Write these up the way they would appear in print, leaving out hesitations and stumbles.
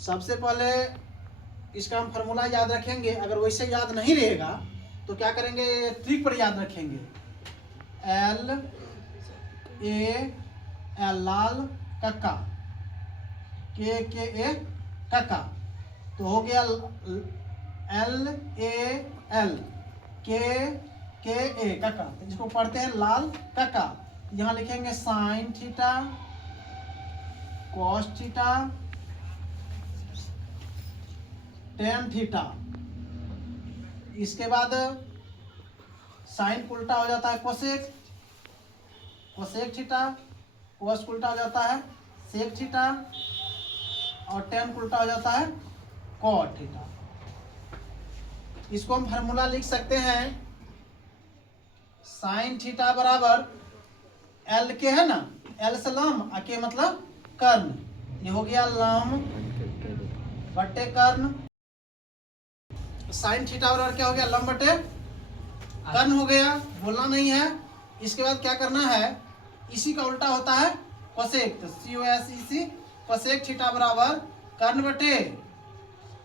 सबसे पहले इसका हम फार्मूला याद रखेंगे। अगर वैसे याद नहीं रहेगा तो क्या करेंगे, ट्रिक पर याद रखेंगे। एल ए एल लाल कक्का, के ए कक्का, तो हो गया एल ए एल के ए कक्का, जिसको पढ़ते हैं लाल कक्का। यहाँ लिखेंगे sine theta cos theta tan theta. इसके बाद साइन उल्टा हो जाता है कोसेक, कोसेक थीटा, कोस उल्टा हो जाता है सेक थीटा, और टेन उल्टा हो जाता है कॉट थीटा। इसको हम फार्मूला लिख सकते हैं, साइन थीटा बराबर एल के है ना, एल से लम, के मतलब कर्ण, ये हो गया लम बटे कर्ण। साइन थीटा बराबर क्या हो गया, लम बटे कर्ण हो गया, बोलना नहीं है। इसके बाद क्या करना है, इसी का उल्टा होता है कोसेक, तो COSEC कोसेक थीटा बराबर कर्ण बटे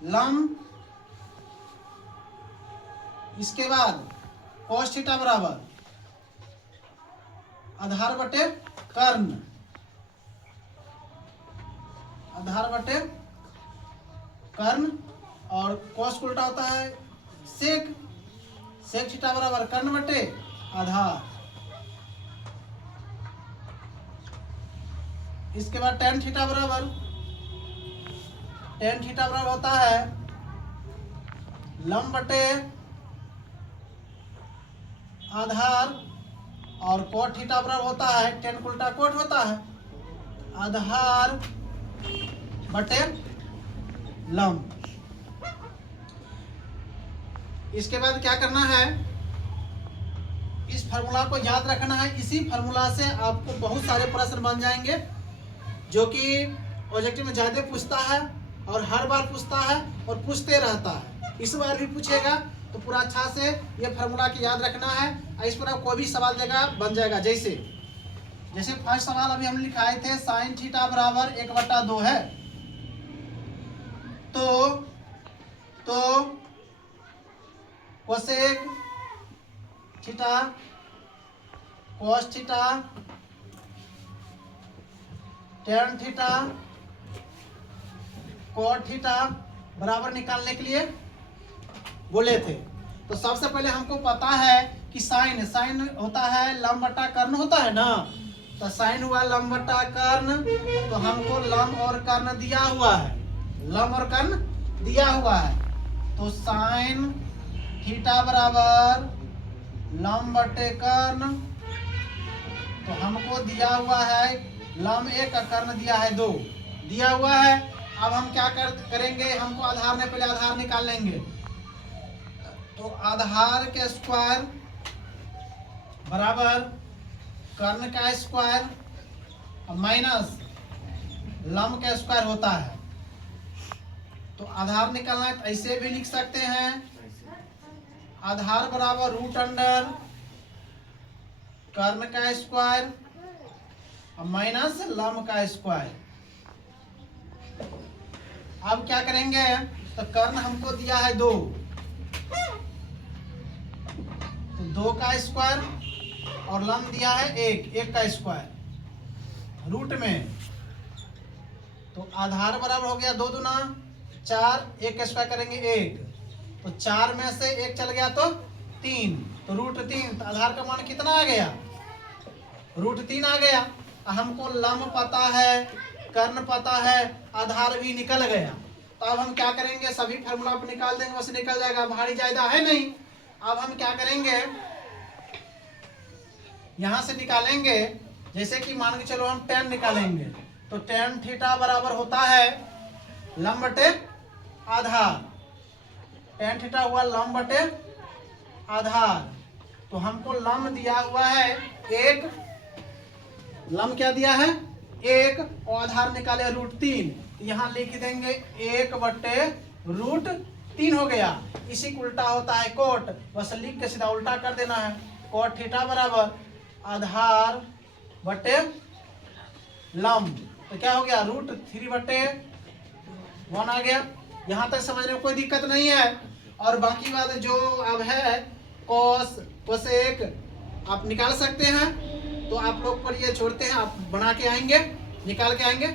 लम। इसके बाद कॉस थीटा बराबर आधार बटे कर्ण, आधार बटे कर्ण, और कॉस उल्टा होता है सेक, सेक थीटा बराबर कर्ण बटे आधार। इसके बाद टेन थीटा बराबर, टेन थीटा बराबर होता है लम बटे आधार, और कोट थीटा बराबर होता है टेन उल्टा कोट होता है आधार बटे लम। इसके बाद क्या करना है, इस फार्मूला को याद रखना है। इसी फार्मूला से आपको बहुत सारे प्रश्न बन जाएंगे जो कि ऑब्जेक्टिव में ज्यादा पूछता है और हर बार पूछता है और पूछते रहता है। इस बार भी पूछेगा तो पूरा अच्छा से ये फार्मूला की याद रखना है। इस पर कोई भी सवाल देगा बन जाएगा। जैसे फर्स्ट सवाल अभी हम लिखाए थे, साइन थीटा बराबर 1/2 है, तो cosec theta cos theta tan theta cot theta बराबर निकालने के लिए बोले थे। तो सबसे पहले हमको पता है कि साइन, साइन होता है लम बटा कर्ण होता है ना, तो साइन हुआ लम बटा कर्ण, तो हमको लम और कर्ण दिया हुआ है, लम और कर्ण दिया हुआ है, तो साइन थीटा बराबर लम बटे कर्ण, तो हमको दिया हुआ है लम 1 का कर्ण दिया है 2 दिया हुआ है। अब हम क्या करेंगे, हमको आधार में पहले आधार निकाल लेंगे, तो आधार के स्क्वायर बराबर कर्ण का स्क्वायर माइनस लम का स्क्वायर होता है। तो आधार निकालना है तो ऐसे भी लिख सकते हैं, आधार बराबर रूट अंडर कर्ण का स्क्वायर माइनस लम का स्क्वायर। अब क्या करेंगे, तो कर्ण हमको दिया है 2, तो 2 का स्क्वायर, और लम दिया है 1 का स्क्वायर रूट में, तो आधार बराबर हो गया 2 दूना 4, 1 का स्क्वायर करेंगे 1, तो 4 में से 1 चल गया तो 3, तो रूट 3, तो आधार का मान कितना आ गया, रूट 3 आ गया। हमको लम पता है, कर्ण पता है, आधार भी निकल गया। तो अब हम क्या करेंगे, सभी फार्मूला पर निकाल देंगे, बस निकल जाएगा, भारी ज्यादा है नहीं। अब हम क्या करेंगे, यहां से निकालेंगे, जैसे कि मान के चलो हम टेन निकालेंगे, तो टेन थीटा बराबर होता है लम बटे आधार, टेन थीटा हुआ लम बटे आधार, तो हमको लम दिया हुआ है 1, लम क्या दिया है 1, और आधार निकाले रूट 3, यहाँ लिख देंगे 1 बटे रूट 3 हो गया। इसी को उल्टा होता है कोट, बस लिख के सीधा उल्टा कर देना है, कोट थीटा बराबर आधार बटे लम। तो क्या हो गया, √3/1 आ गया। यहाँ तक समझने में कोई दिक्कत नहीं है। और बाकी बात जो अब है कॉस कोसेक आप निकाल सकते हैं। तो आप लोग पर ये छोड़ते हैं, आप बना के आएंगे, निकाल के आएंगे।